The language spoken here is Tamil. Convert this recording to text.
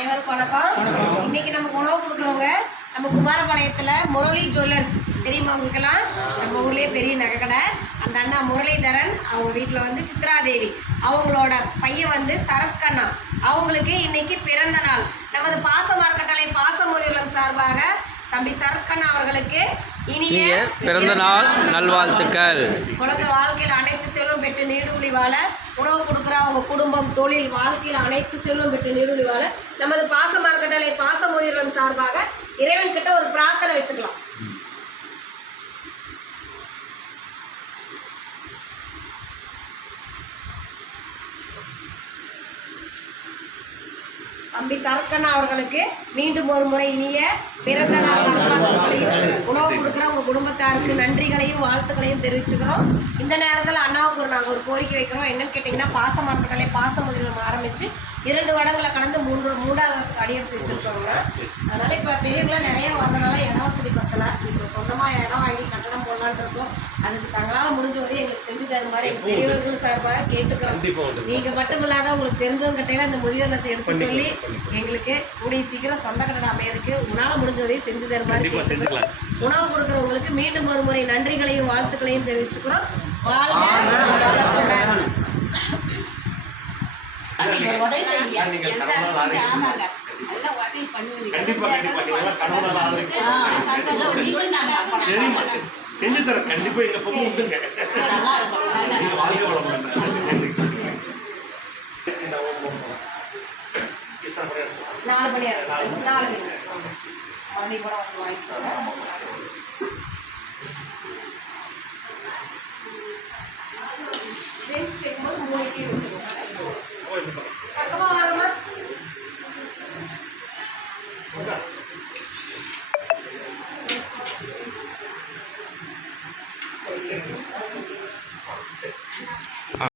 அனைவருக்கும் வணக்கம். இன்னைக்கு நம்ம உணவு கொடுக்குறவங்க நம்ம குமாரபாளையத்தில் முரளி ஜுவல்லர்ஸ் தெரியுமா உங்களுக்கெல்லாம்? நம்ம ஊர்லேயே பெரிய நகைக்கடை. அந்த அண்ணா முரளிதரன் அவங்க வீட்டில் வந்து சித்ராதேவி அவங்களோட பையன் வந்து சரத்கண்ணா அவங்களுக்கு இன்னைக்கு பிறந்த நாள். நமது பாசம் அறக்கட்டளை பாசமுதிர்லம் சார்பாக தம்பி சரத்கண்ணா அவர்களுக்கு இனிய பிறந்த நாள் நல்வாழ்த்துக்கள். குழந்தை வாழ்க்கையில் அனைத்து செல்வம் பெற்று நீடுகுழி வாழ உணவு கொடுக்குற அவங்க குடும்பம் தொழில் வாழ்க்கையில் அனைத்து செல்வம் பெற்று நீடுகுழி வாழ நமது பாசம் அறக்கட்டளை பாசமுதிர்லம் சார்பாக இறைவன் கிட்ட ஒரு பிரார்த்தனை வச்சுக்கலாம். தம்பி சரத்கண்ணா அவர்களுக்கு மீண்டும் ஒரு முறை இனிய பிறந்த நாள் நல்வாழ்த்துக்களையும் உணவு கொடுக்குற உங்கள் குடும்பத்தாருக்கு நன்றிகளையும் வாழ்த்துக்களையும் தெரிவிச்சுக்கிறோம். இந்த நேரத்தில் அண்ணாவுக்கு நாங்கள் ஒரு கோரிக்கை வைக்கிறோம். என்னன்னு கேட்டிங்கன்னா, பாசம் அறக்கட்டளை பாசமுதிர்லம் ஆரம்பித்து 2 வருடங்களை கடந்து 3வது அடியெடுத்து வச்சுருக்கோங்க. அதனால் இப்போ பெரியவங்களாம் நிறைய வந்தனால இட வசதி பத்தலை. இப்போ சொந்தமாக இடம் வாங்கி கட்டணம் போடலான்ட்டு இருக்கோம். அதுக்கு தங்களால் முடிஞ்ச உதவி எங்களுக்கு செஞ்சு தரும் மாதிரி எங்கள் பெரியவர்கள் சார்பாக கேட்டுக்கிறோம். நீங்கள் மட்டும் இல்லாத உங்களுக்கு தெரிஞ்சவங்க கிட்டையில இந்த முதியோர்லத்தை எடுத்து சொல்லி எங்களுக்கு கூடிய சீக்கிரம் சொந்த கட்டணம் அமையருக்கு உன்னால் முடிஞ்ச உதவி செஞ்சு தரும் மாதிரி உணவு கொடுக்குறவங்களுக்கு மீண்டும் ஒரு முறை நன்றிகளையும் வாழ்த்துக்களையும் தெரிவிச்சுக்கிறோம். வாழ்க செஞ்சு தர கண்டிப்பா எங்க பக்கம் உண்டுங்க. நாலு மணி கூட வாங்கிக்கோங்க. ஜென்ஸ் கேட்கும்போது 3 இட்லி வச்சுருவோம். பக்கமா வாங்கம்மா.